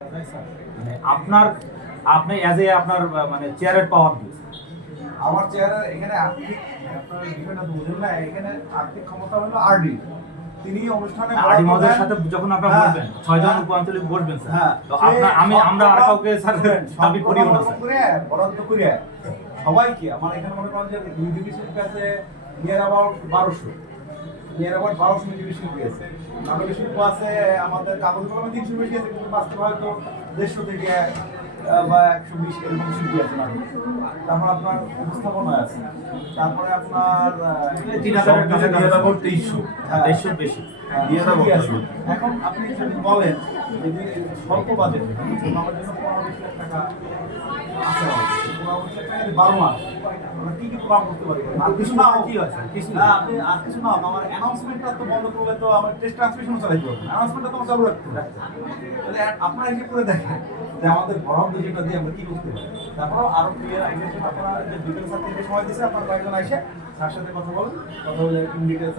মানে আপনার আপনি অ্যাজ এ আপনার মানে চেয়ারের পাওয়ার দিয়েছে আমার চেয়ারের এখানে আর্থিক আপনার বুঝুন না এখানে আর্থিক ক্ষমতা হলো আরডি তিনি অনুষ্ঠানে আরডি মহোদয়ের সাথে যখন আপনারা হ্যাঁ, বলবেন ছয়জন হ্যাঁ, উপাঞ্চলিক বসবেন স্যার। হ্যাঁ। তো আপনার আমি আমরা আর কাউকে স্যার দাবি করিও না স্যার। বরাদ্দ করে সবাইকে আমার এখানে মনে করেন যে দুই ডিভিশন কাছে নিয়ার অ্যাবাউট বারোশো। নিয়ার অ্যাবাউট বারোশো মিলি শিল্পী আছে নাটকের শিল্প আছে আমাদের কাগজ কলমে তিনশো বেশি আছে কিন্তু বাস্তবে হয়তো দেড়শো থেকে বা একশো বিশ এরকম শিল্পী আছে নাটক তারপর আপনার উপস্থাপনা আছে। তারপরে আপনার তিন হাজারের 2300 হ্যাঁ। দেড়শোর বেশি। দিয়ে দেবো এখন আপনি যদি বলেন যদি স্বল্প বাজেট আমার জন্য পনেরো বিশ লাখ টাকা আছে। বারো মাস আমরা কি কি প্রোগ্রাম করতে পারি কিছু না কি হয় কিছু না। আপনি আর কিছু না আমার অ্যানাউন্সমেন্টটা তো বন্ধ করলে তো আমার টেস্ট ট্রান্সমিশন চালাইতে হবে অ্যানাউন্সমেন্টটা তো চালু রাখতে হবে আপনারা এসে করে দেখেন যে আমাদের বরাদ্দ যেটা দিয়ে আমরা কি করতে পারি তারপরেও আরও ক্লিয়ার আইডিয়া আপনারা যে সময় দিচ্ছে আপনারা কয়েকজন এসে তার সাথে কথা বলেন কথা বলে ইন ডিটেলস